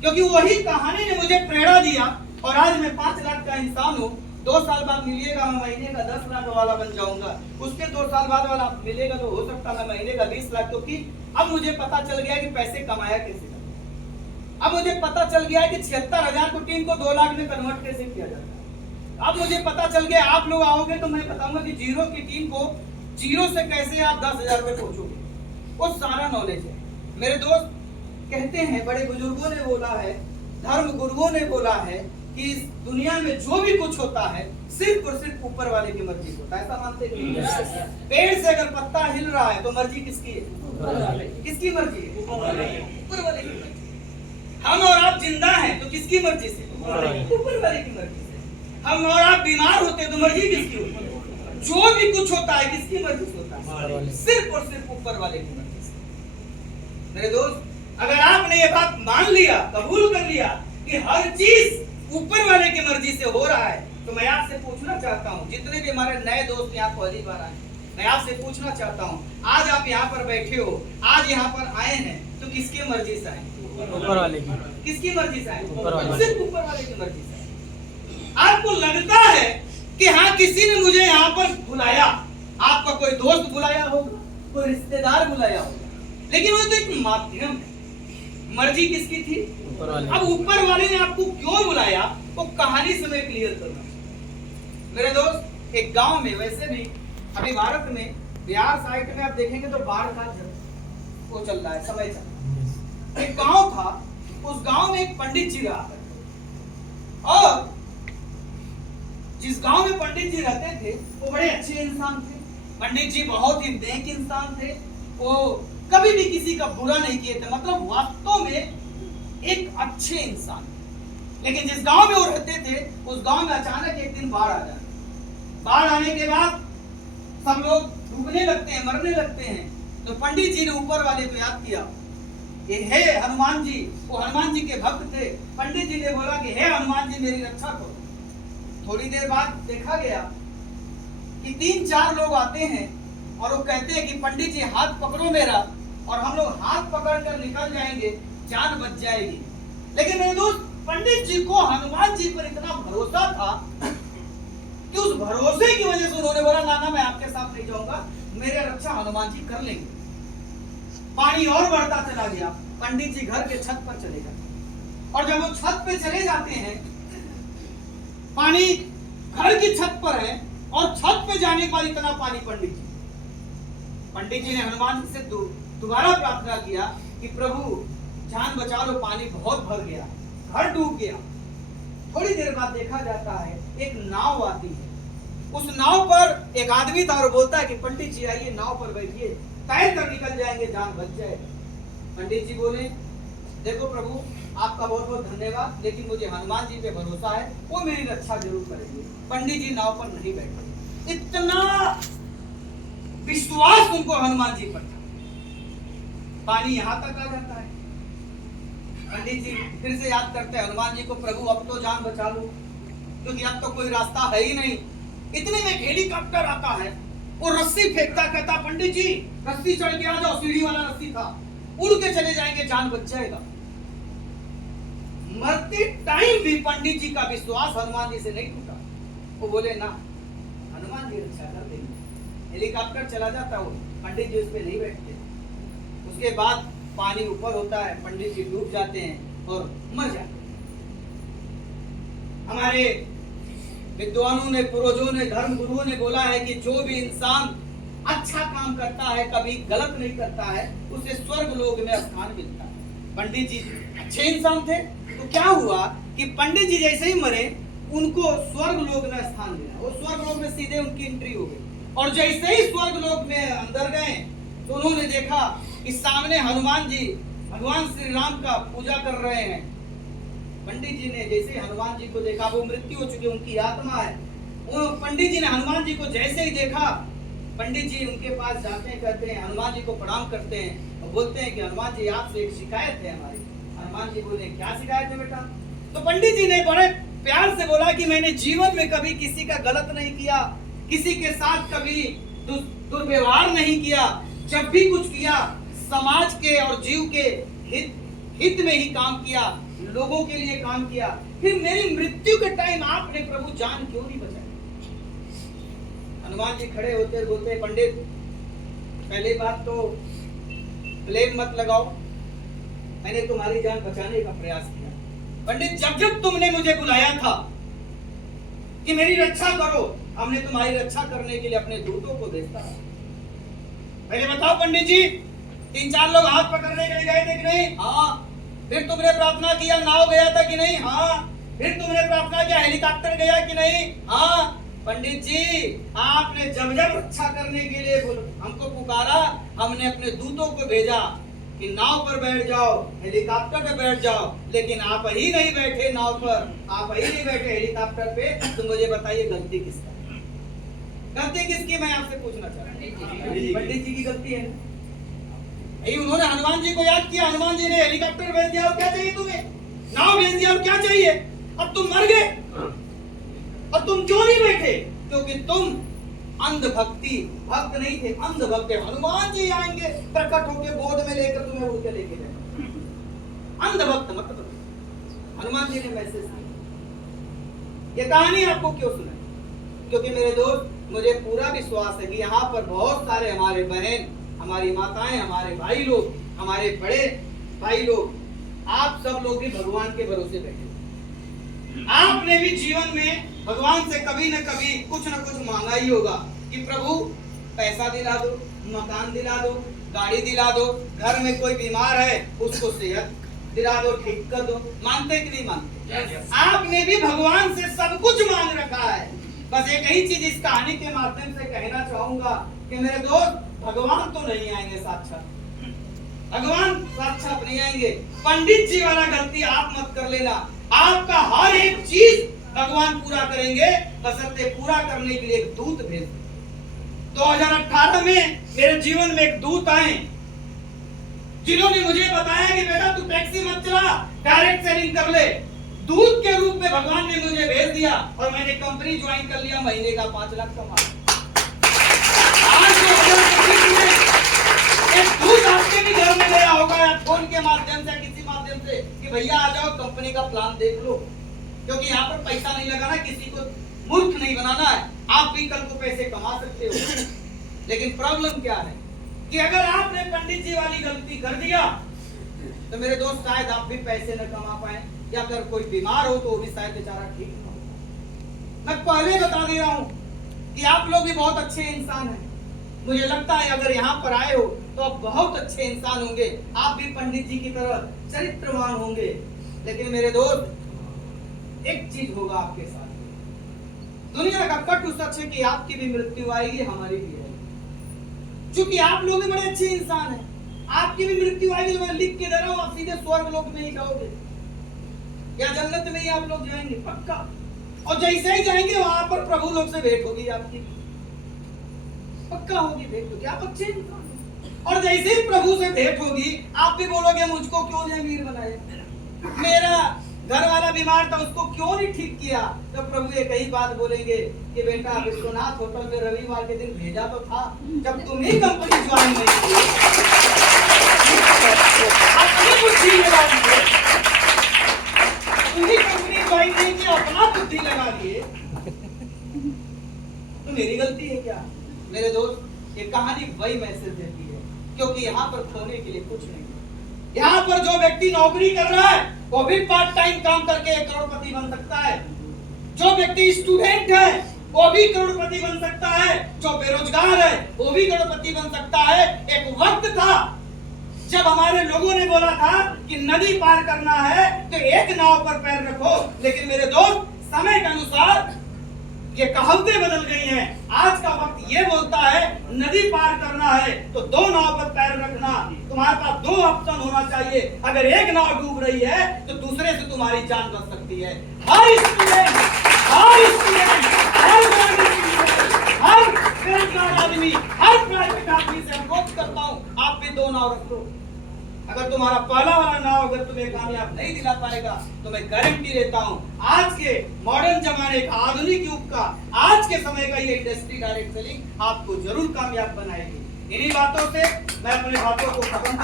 क्योंकि वही कहानी ने मुझे प्रेरणा दिया और आज मैं 5 लाख का इंसान हूँ। 2 साल बाद मिलिएगा मैं महीने का 10 लाख वाला बन जाऊंगा, उसके 2 साल बाद वाला मिलेगा तो हो सकता मैं महीने का 20 लाख, क्योंकि अब मुझे पता चल गया कि पैसे कमाया कैसे। अब मुझे पता चल गया है कि 76,000 को टीम को 2 लाख में कन्वर्ट कैसे किया जाता है। अब मुझे पता चल गया, आप लोग आओगे तो मैं बताऊंगा कि जीरो की टीम को जीरो से कैसे आप 10,000 पे पहुंचोगे, वो सारा नॉलेज है। मेरे दोस्त कहते हैं, बड़े बुजुर्गों ने बोला है, धर्म गुरुओं ने बोला है कि इस दुनिया में जो भी कुछ होता है सिर्फ और सिर्फ ऊपर वाले की मर्जी होता है। ऐसा मानते हैं? पेड़ से अगर पत्ता हिल रहा है तो मर्जी किसकी है? किसकी मर्जी है? ऊपर वाले की मर्जी। हम और आप जिंदा हैं तो किसकी मर्जी से? ऊपर वाले की मर्जी से। हम और आप बीमार होते हैं तो मर्जी किसकी होती है? जो भी कुछ होता है किसकी मर्जी से होता है? सिर्फ और सिर्फ ऊपर वाले की मर्जी से। मेरे दोस्त, अगर आपने ये बात मान लिया, कबूल कर लिया कि हर चीज ऊपर वाले की मर्जी से हो रहा है, तो मैं आपसे पूछना चाहता हूँ, जितने भी हमारे नए दोस्त यहाँ पहली बार आए, मैं आपसे पूछना चाहता हूँ, आज आप यहाँ पर बैठे हो, आज यहाँ पर आए हैं तो किसकी मर्जी से आए? ऊपर वाले की। किसकी मर्जी से आए? ऊपर वाले। सिर्फ ऊपर वाले की मर्जी से आए। आपको लगता है कि हाँ किसी ने मुझे यहाँ पर बुलाया, आपका कोई दोस्त बुलाया होगा, कोई रिश्तेदार बुलाया होगा, लेकिन वो तो एक माध्यम है। मर्जी किसकी थी? ऊपर वाले। अब ऊपर वाले ने आपको क्यों बुलाया वो कहानी से मैं क्लियर करना। मेरे दोस्त, एक गांव में, वैसे भी अभी भारत में बिहार साइड में आप देखेंगे तो बाढ़ का वो चल रहा है, समय चल रहा है। एक गांव था, उस गांव में एक पंडित जी रहा करते, और जिस गांव में पंडित जी रहते थे वो बड़े अच्छे इंसान थे। पंडित जी बहुत ही नेक इंसान थे, वो कभी भी किसी का बुरा नहीं किए थे, मतलब वास्तव में एक अच्छे इंसान। लेकिन जिस गांव में वो रहते थे उस गांव में अचानक एक दिन बाढ़ आ जाती। बाढ़ आने के बाद सब लोग डूबने लगते हैं, मरने लगते हैं। तो पंडित जी ने ऊपर वाले को याद किया कि हे हनुमान जी, वो हनुमान जी के भक्त थे। पंडित जी ने बोला कि हे हनुमान जी मेरी रक्षा करो। थोड़ी देर बाद देखा गया कि 3-4 लोग आते हैं और वो कहते हैं कि पंडित जी हाथ पकड़ो मेरा, और हम लोग हाथ पकड़कर निकल जाएंगे, जान बच जाएगी। लेकिन मेरे दोस्त, पंडित जी को हनुमान जी पर इतना भरोसा था कि उस भरोसे की वजह से उन्होंने बोला ना ना मैं आपके साथ नहीं जाऊंगा, मेरे रक्षा हनुमान जी कर लेंगे। पानी और बढ़ता चला गया, पंडित जी घर के छत पर चले गए, और जब वो छत पे चले जाते हैं, पानी घर की छत पर है और छत पे जाने के बाद इतना पानी पंडित जी ने हनुमान जी से दोबारा प्रार्थना किया कि प्रभु जान बचा लो, पानी बहुत भर गया, घर डूब गया। थोड़ी देर बाद देखा जाता है एक नाव आती है, उस नाव पर एक आदमी था और बोलता है कि पंडित जी आइए नाव पर बैठिए, तैर कर निकल जाएंगे, जान बच जाए। पंडित जी बोले देखो प्रभु आपका बहुत बहुत धन्यवाद, लेकिन मुझे हनुमान जी पे भरोसा है, वो मेरी रक्षा जरूर करेंगे। पंडित जी नाव पर नहीं बैठे, इतना विश्वास उनको हनुमान जी पर था। पानी यहाँ तक आ जाता है, पंडित जी फिर से याद करते हैं हनुमान जी को, प्रभु अब तो जान बचा लो, क्योंकि अब तो कोई रास्ता है ही नहीं। इतने में हेलीकॉप्टर आता है, वो रस्सी फेंकता, कहता पंडित जी रस्सी चढ़ के आ जाओ, सीढ़ी वाला रस्सी था, उड़ के चले जाएंगे, जान बच जाएगा। मरते टाइम भी पंडित जी का विश्वास हनुमान जी से नहीं टूटा। वो बोले ना हनुमान जी रक्षा कर देंगे। हेलीकॉप्टर चला जाता, वो पंडित जी उस पे नहीं बैठते। उसके बाद पानी ऊपर होता है, पंडित जी डूब जाते हैं और मर जाते हैं। हमारे विद्वानों ने, पूर्वजों ने, धर्म गुरुओं ने बोला है कि जो भी इंसान अच्छा काम करता है, कभी गलत नहीं करता है, उसे स्वर्ग लोक में स्थान मिलता है। पंडित जी अच्छे इंसान थे, तो क्या हुआ कि पंडित जी जैसे ही मरे उनको स्वर्ग लोक में स्थान मिला, वो स्वर्ग लोक में सीधे उनकी एंट्री हो गई। और जैसे ही स्वर्ग लोक में अंदर गए तो उन्होंने देखा कि सामने हनुमान जी भगवान श्री राम का पूजा कर रहे हैं। पंडित जी ने जैसे हनुमान जी को देखा, वो मृत्यु हो चुकी, उनकी आत्मा है, वो पंडित जी ने हनुमान जी को जैसे ही देखा, पंडित जी उनके पास जाते हैं, कहते हैं हनुमान जी को प्रणाम करते हैं और बोलते हैं कि हनुमान जी आपसे एक शिकायत है हमारी। हनुमान जी बोले क्या शिकायत है बेटा? तो पंडित जी ने बड़े प्यार से बोला कि मैंने जीवन में कभी किसी का गलत नहीं किया, किसी के साथ कभी दुर्व्यवहार नहीं किया, जब भी कुछ किया समाज के और जीव के हित हित में ही काम किया, लोगों के लिए काम किया, फिर मेरी मृत्यु के टाइम आपने प्रभु जान क्यों नहीं बचाई? हनुमान जी खड़े होते बोलते, पंडित पहली बात तो ब्लेम मत लगाओ, मैंने तुम्हारी जान बचाने का प्रयास किया। पंडित जब जब तुमने मुझे बुलाया था कि मेरी रक्षा करो, हमने तुम्हारी रक्षा करने के लिए अपने दूतों को भेजा। पहले बताओ पंडित जी, 3-4 लोग हाथ पकड़ने के लिए गए थे कि नहीं? हाँ। फिर तुमने प्रार्थना किया, नाव गया था कि नहीं? हाँ। फिर तुमने प्रार्थना किया, हेलीकॉप्टर गया कि नहीं? हाँ। पंडित जी आपने जब जब रक्षा करने के लिए हमको पुकारा, हमने अपने दूतों को भेजा कि नाव पर बैठ जाओ, हेलीकॉप्टर पे बैठ जाओ, लेकिन आप ही नहीं बैठे नाव पर, आप ही नहीं बैठे हेलीकॉप्टर पे। तो मुझे बताइए गलती किसका? गलती किसकी मैं आपसे पूछना चाहता हूँ। पंडित जी की गलती है ना? उन्होंने हनुमान जी को याद किया, हनुमान जी ने हेलीकॉप्टर भेज दिया, और क्या चाहिए तुम्हें? नाव भेज दिया, और क्या चाहिए? अब तुम मर गए, और तुम क्यों नहीं बैठे? क्योंकि तुम अंधभक्ति भक्त नहीं थे, अंधभक्त। हनुमान जी आएंगे प्रकट होकर गोद में लेकर तुम्हें उठ के लेके जाएंगे। अंधभक्त मत बनो। हनुमान जी ने मैसेज दिया। ये कहानी आपको क्यों सुनाई? क्योंकि मेरे दोस्त, मुझे पूरा विश्वास है कि यहाँ पर बहुत सारे हमारे बहन, हमारी माताएं, हमारे भाई लोग, हमारे बड़े भाई लोग, आप सब लोग भी भगवान के भरोसे बैठे। आपने भी जीवन में भगवान से कभी न कभी कुछ न कुछ मांगा ही होगा कि प्रभु पैसा दिला दो, मकान दिला दो, गाड़ी दिला दो, घर में कोई बीमार है उसको सेहत दिला दो, ठीक कर दो। मानते कि नहीं मानते? आपने भी भगवान से सब कुछ मांग रखा है। बस एक ही चीज इस कहानी के माध्यम से कहना चाहूंगा कि मेरे दोस्त, भगवान तो नहीं आएंगे साक्षात, भगवान साक्षात नहीं आएंगे। पंडित जी वाला गलती आप मत कर लेना। आपका हर एक चीज भगवान पूरा करेंगे, बशर्ते पूरा करने के लिए एक दूत भेज दें। 2018 में मेरे जीवन में एक दूत आए, जिन्होंने मुझे बताया कि बेटा तू टैक्सी मत चला, डायरेक्ट सेलिंग कर ले। दूत के रूप में भगवान ने मुझे भेज दिया और मैंने कंपनी ज्वाइन कर लिया, महीने का 5 लाख कमा। आज एक दूत आपके भी घर में गया होगा या फोन के माध्यम से, किसी माध्यम से, कि भैया आ जाओ कंपनी का प्लान देख लो। क्योंकि यहाँ पर पैसा नहीं लगाना, किसी को मूर्ख नहीं बनाना है। आप भी कल को पैसे कमा सकते हो। लेकिन प्रॉब्लम क्या है कि अगर आपने पंडित जी वाली गलती कर दिया तो मेरे दोस्त शायद आप भी पैसे न कमा पाए, या अगर कोई बीमार हो तो वो भी शायद बेचारा ठीक ना हो। मैं पहले बता दे रहा हूँ कि आप लोग भी बहुत अच्छे इंसान हैं। मुझे लगता है अगर यहाँ पर आए हो तो आप बहुत अच्छे इंसान होंगे, आप भी पंडित जी की तरह चरित्रवान होंगे। लेकिन मेरे दोस्त, एक चीज होगा आपके साथ, दुनिया का कटु सच है कि आपकी भी मृत्यु आएगी, हमारी भी आएगी। क्योंकि आप लोग भी बड़े अच्छे इंसान हैं, आपकी भी मृत्यु आएगी। मैं लिख के दे रहा हूँ, आप सीधे स्वर्ग लोक में ही जाओगे या जन्नत में ही आप लोग जाएंगे पक्का। और जैसे ही जाएंगे वहां पर प्रभु लोग से भेंट होगी, आपकी पक्का होगी भेंट होगी। आप अच्छे इंसान, और जैसे ही प्रभु से भेंट होगी आप भी बोलोगे मुझको क्यों नहीं अमीर बनाया, मेरा घर वाला बीमार था उसको क्यों नहीं ठीक किया। तो प्रभु एक ही बात बोलेंगे कि बेटा विश्वनाथ होटल में रविवार के दिन भेजा तो था, जब तुम ही कंपनी ज्वाइन नहीं की, अपनी बुद्धि लगा लिए, तुम ही कंपनी ज्वाइन नहीं की, अपना बुद्धि लगा लिए, तो मेरी गलती है क्या? मेरे दोस्त, ये कहानी वही मैसेज देती है, क्योंकि यहाँ पर खोने के लिए कुछ नहीं है। यहाँ पर जो व्यक्ति नौकरी कर रहा है वो भी पार्ट टाइम काम करके एक करोड़पति बन सकता है। जो व्यक्ति स्टूडेंट है वो भी करोड़पति बन सकता है। जो बेरोजगार है वो भी करोड़पति बन सकता है। एक वक्त था जब हमारे लोगों ने बोला था कि नदी पार करना है तो एक नाव पर पैर रखो, लेकिन मेरे दोस्त, समय के अनुसार ये कहावतें बदल गई हैं। आज का वक्त ये बोलता है नदी पार करना है तो 2 नाव पर पैर रखना। तुम्हारे पास 2 ऑप्शन होना चाहिए। अगर एक नाव डूब रही है तो दूसरे से तुम्हारी जान बच सकती है। हर स्टूडेंट, हर बेरोजगार आदमी, हर प्राइवेट आदमी से अनुरोध करता हूँ, आप भी 2 नाव रख लो। अगर तुम्हारा पहला वाला नाव अगर तुम्हें कामयाब नहीं दिला पाएगा तो मैं गारंटी देता हूं आज के मॉडर्न जमाने का, आधुनिक युग का, आज के समय का ये इंडस्ट्री डायरेक्ट सेलिंग आपको जरूर कामयाब बनाएगी। इन्हीं बातों से मैं अपने बातों को खत्म